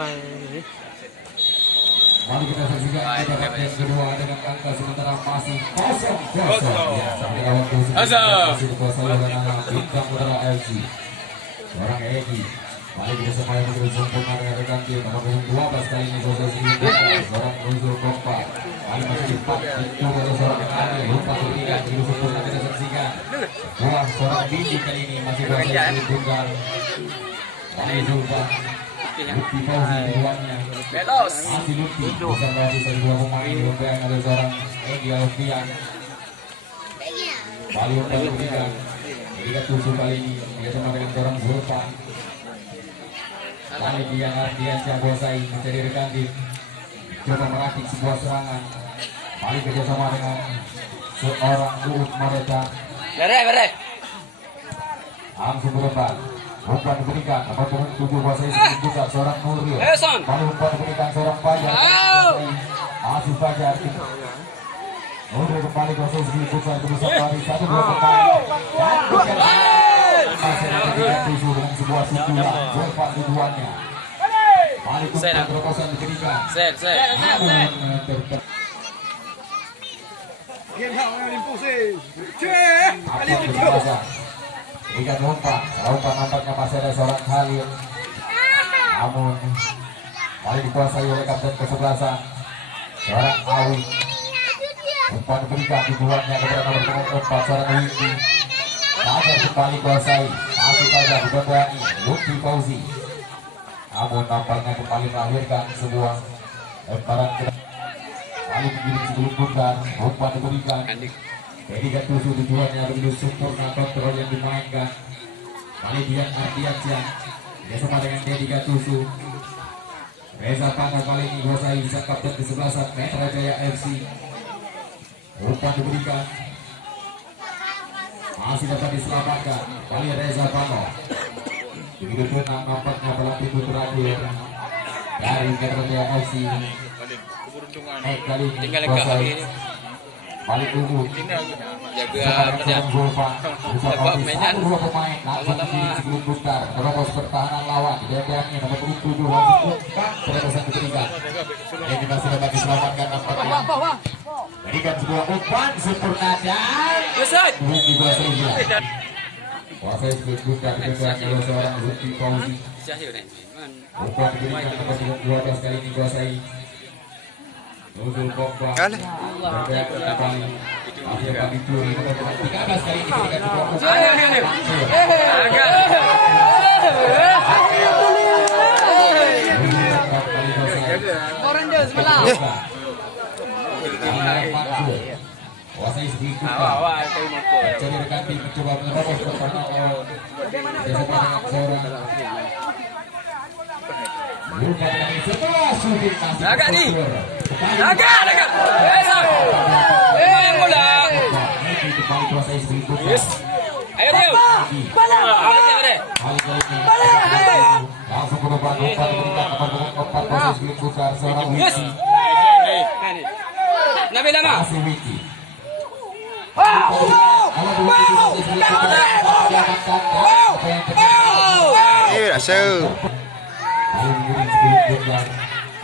Mari kita saksikan babak yang kedua dengan angka sementara masih 0-0. Ya, sampai awal masih dikuasai oleh Bintang Putra FC. Seorang Egi. Mari kita supaya begitu sempurna dengan rekan tim nomor 12 kali ini posisi seorang Nuzul Kompa. Mari masih cepat itu dari seorang Ali lupa ketiga begitu sempurna kita saksikan. Buah seorang Biji kali ini masih posisi tunggal. Mari Zulfa. Lutfi Fauzi keduanya. Masih Lutfi bisa melewati dua pemain yang ada seorang Egi Alfian. Bali umpan ketiga. Ketiga tusuk kali ini bersama dengan seorang Zulfa. Kali dia Ardiansyah Bosai menjadi rekan tim coba merakit sebuah serangan. Balik kerjasama dengan seorang Uut Mareta. Langsung berdepan. Umpan diberikan nomor 7 Bosai sedikit besar seorang Nuril. Balik umpan diberikan seorang Fajar. Masih Fajar. Nuril kembali Bosai sedikit besar berusaha kali 1-2 pemain. Masih dengan sebuah sundulan Zulfa tujuannya. Balik umpan terobosan diberikan. Berikan umpan nampaknya masih ada seorang Khalil. Namun kali dikuasai oleh kapten kesebelasan seorang Awi. Umpan diberikan tujuannya kepada nomor 4 seorang Wiki. Fajar kembali kuasai, masih saja dibebani Lutfi Fauzi. Namun nampaknya kembali melahirkan sebuah lemparan ke kali digiring sebelum putar. Umpan diberikan. Jadi tusuk tujuannya begitu sempurna kontrol yang dimainkan. Kali dia Ardiansyah bersama dengan Dedi Gattuso. Reza Pangga kali ini kuasai sang kapten kesebelasan Metro Jaya FC. Umpan diberikan. Masih dapat diselamatkan kali Reza Pano. Begitu tenang nampaknya dalam pintu terakhir dari Metro Jaya FC. Kali ini kuasai balik dulu jaga jaga mainan dua pemain langsung kiri sebelum putar terobos pertahanan lawan diadanya nomor 7 wasit terobosan diberikan ini masih dapat diselamatkan nampaknya berikan sebuah umpan sempurna dan dikuasai kuasai sebelum putar diadanya oleh seorang Lutfi Fauzi. Umpan diberikan nomor 12 kali ini kuasai Nuzul Kompa. Kan? Masih akan dicuri nomor 13 kali ini ketika sebuah umpan. Kuasai sebelum putar. Jadi rekan tim mencoba menerobos pertahanan bersama dengan seorang bukan kali setelah sulit masih agak nih yes ayo langsung berubah umpan diberikan nomor 4 posisi sebelum putar seorang Wiki. Nabi lama masih Wiki.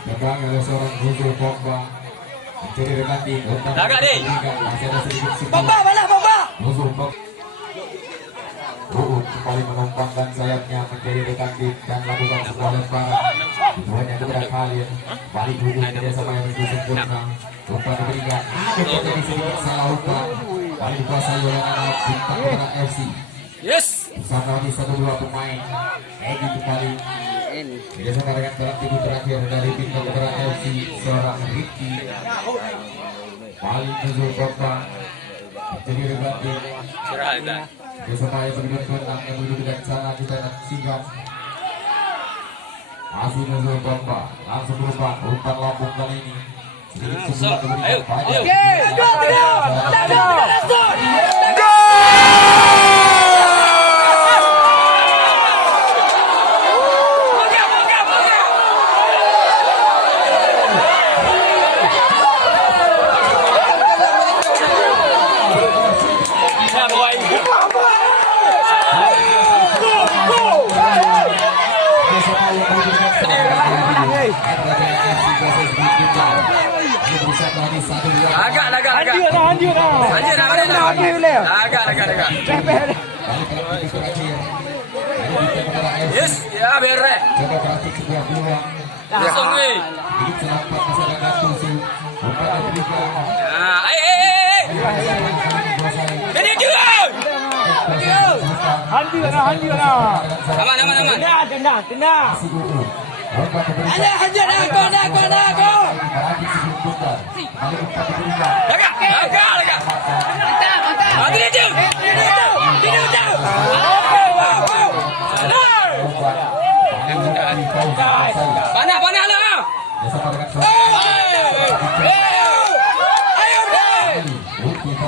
Begang oleh seorang Nuzul Kompa mencari rekan tim. Agak nih. Masih ada sedikit Bomba Nuzul Kompa kembali menumpangkan sayapnya menjadi rekan tim dan melakukan sebuah lemparan. Tujuannya kepada Khalil. Balik dulu kerjasama yang begitu sempurna. Umpan diberikan. Ada terjadi sedikit salah umpan. Kali dikuasai oleh anak Bintang Putra FC. yes Bersama di 1-2 pemain. Egi kembali. Kerjasama dengan dalam tidur terakhir dari Bintang Putra FC seorang Rifki. Balik Nuzul Kompa jadi rekan tim. Bersama yang begitu tenang yang begitu dengan sana kita nak singgah. Masih Nuzul Kompa langsung berubah umpan lambung kali ini. ayo Anjir, agak. Balik ke terakhir. Yes, ya bere. Coba praktik sebuah peluang. Langsung nih. Ini selampat masyarakat Tusu. Umpan diberikan. Nah, Ini juga. Handi lah. Aman. Tenang. Si Uu. Umpan diberikan. Handi, aku. Praktik sebelum putar. Kali umpan diberikan. Agak. Mati dia. Panah lah. Bersama dengan seorang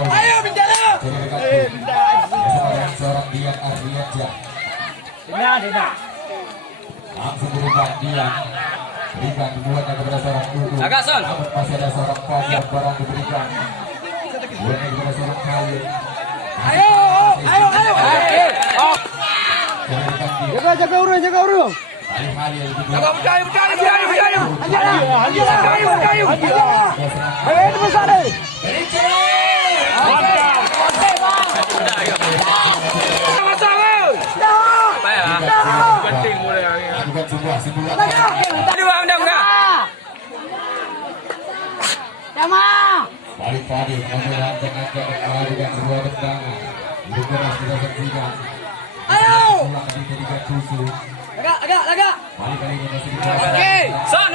Ayo bicara. bersama dengan seorang Dian Ardiansyah. Tenang. Langsung berubah Dian. Berikan dudukannya kepada seorang Uu. Agak, Son. Namun masih ada seorang Fajar barang diberikan. Dudukannya kepada seorang Khalil. Ayo. Jaga urung. Kali Khalil duduk. Ayo besar deh. Apa ya? Penting mulai. Bukan sebuah simpulan. Dua enggak. Balik Fadil, namun rancang-rancang melakukan sebuah tendangan. Dukungan sudah saksikan. Ayo. Pulang ke tiga Tusu. Agak. Balik kali ini masih di Son,